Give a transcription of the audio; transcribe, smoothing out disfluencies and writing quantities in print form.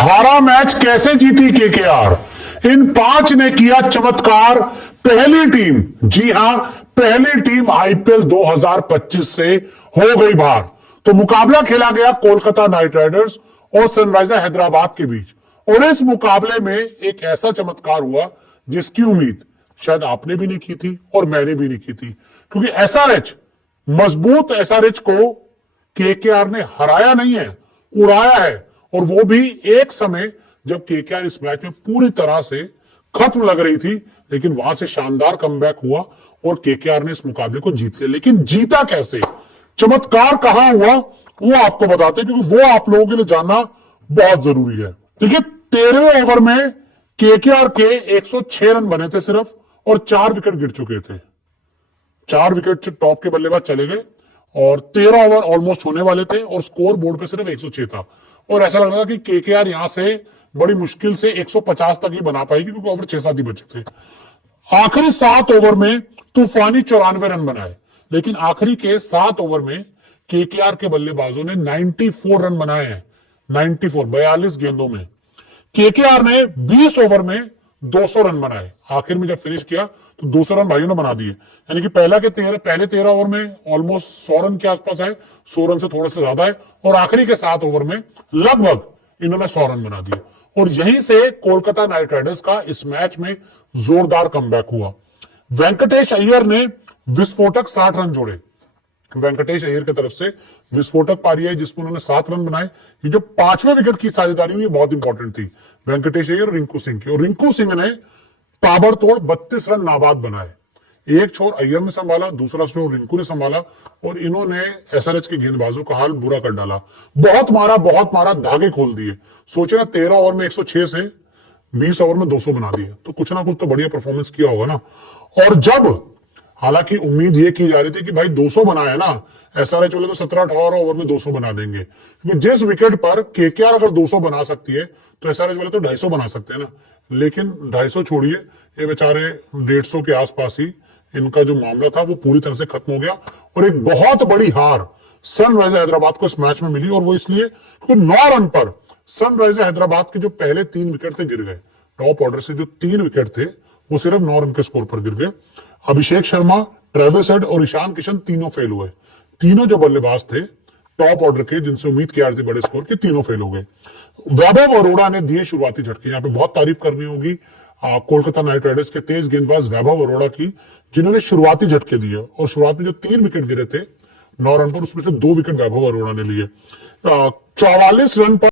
हारा मैच कैसे जीती केकेआर? इन 5 ने किया चमत्कार। पहली टीम, जी हां, पहली टीम आईपीएल 2025 से हो गई बाहर। तो मुकाबला खेला गया कोलकाता नाइट राइडर्स और सनराइजर हैदराबाद के बीच, और इस मुकाबले में एक ऐसा चमत्कार हुआ जिसकी उम्मीद शायद आपने भी नहीं की थी और मैंने भी नहीं की थी, क्योंकि एसआरएच, मजबूत एसआरएच को केकेआर ने हराया नहीं है, उड़ाया है। और वो भी एक समय जब केकेआर इस मैच में पूरी तरह से खत्म लग रही थी, लेकिन वहां से शानदार कमबैक हुआ और केकेआर ने इस मुकाबले को जीत लिया। लेकिन जीता कैसे, चमत्कार कहां हुआ, वो आपको बताते हैं, क्योंकि वो आप लोगों के लिए जानना बहुत जरूरी है। देखिए, 13वें ओवर में केकेआर के 106 रन बने थे सिर्फ, और 4 विकेट गिर चुके थे। 4 विकेट टॉप के बल्लेबाज चले गए और 13 ओवर ऑलमोस्ट होने वाले थे और स्कोर बोर्ड पे सिर्फ 106 था। और ऐसा लग रहा था कि केकेआर यहां से बड़ी मुश्किल से 150 तक ही बना पाएगी, क्योंकि ओवर 6-7 ही बचे थे। आखिरी 7 ओवर में तूफानी 94 रन बनाए, लेकिन आखिरी के 7 ओवर में केकेआर के बल्लेबाजों ने 94 रन बनाए हैं। 94, 42 गेंदों में। केकेआर ने 20 ओवर में 200 रन बनाए। आखिर में जब फिनिश किया तो 200 रन भाइयों ने बना दिए, यानी कि पहले 13 ओवर में ऑलमोस्ट 100 रन के आसपास है, 100 रन से थोड़ा सा ज्यादा है, और आखिरी के 7 ओवर में लगभग इन्होंने 100 रन बना दिए। और यहीं से कोलकाता नाइट राइडर्स का इस मैच में जोरदार कमबैक हुआ। वेंकटेश अय्यर ने विस्फोटक 60 रन जोड़े। वेंकटेश अय्यर की तरफ से विस्फोटक पारी है जिसमें उन्होंने 7 रन बनाए। ये जो 5वें विकेट की साझेदारी हुई, बहुत इंपॉर्टेंट थी, वेंकटेश अय्यर और रिंकू सिंह की। और रिंकू सिंह ने ताबड़तोड़ 32 रन नाबाद बनाए। एक छोर अय्यर ने संभाला, दूसरा छोर रिंकू ने संभाला, और इन्होंने एसआरएच के गेंदबाजों का हाल बुरा कर डाला। बहुत मारा, धागे खोल दिए। सोचे ना, 13 ओवर में 106 से 20 ओवर में 200 बना दिए, तो कुछ ना कुछ तो बढ़िया परफॉर्मेंस किया होगा ना। और जब, हालांकि उम्मीद ये की जा रही थी कि भाई 200 बनाया ना एसआरएच वाले, तो 17-18 ओवर में 200 बना देंगे, क्योंकि जिस विकेट पर केकेआर अगर 200 बना सकती है तो एसआरएच वाले तो 250 बना सकते हैं ना। लेकिन 250 छोड़िए, ये बेचारे 150 के आसपास ही इनका जो मामला था वो पूरी तरह से खत्म हो गया। और एक बहुत बड़ी हार सनराइजर हैदराबाद को इस मैच में मिली, और वो इसलिए क्योंकि 9 रन पर सनराइजर हैदराबाद के जो पहले 3 विकेट थे गिर गए। टॉप ऑर्डर से जो 3 विकेट थे वो सिर्फ 9 रन के स्कोर पर गिर गए। अभिषेक शर्मा, ट्रेविस हेड और ईशान किशन तीनों फेल हुए। तीनों जो बल्लेबाज थे टॉप ऑर्डर के, जिनसे उम्मीद की जा रही थी बड़े स्कोर के, तीनों फेल हो गए। वैभव अरोड़ा ने दिए शुरुआती झटके। यहाँ पे बहुत तारीफ करनी होगी कोलकाता नाइट राइडर्स के तेज गेंदबाज वैभव अरोड़ा की, जिन्होंने शुरुआती झटके दिए। और शुरुआत में जो 3 विकेट गिरे थे 9 रन पर, उसमें से 2 विकेट वैभव अरोड़ा ने लिए। 44 रन पर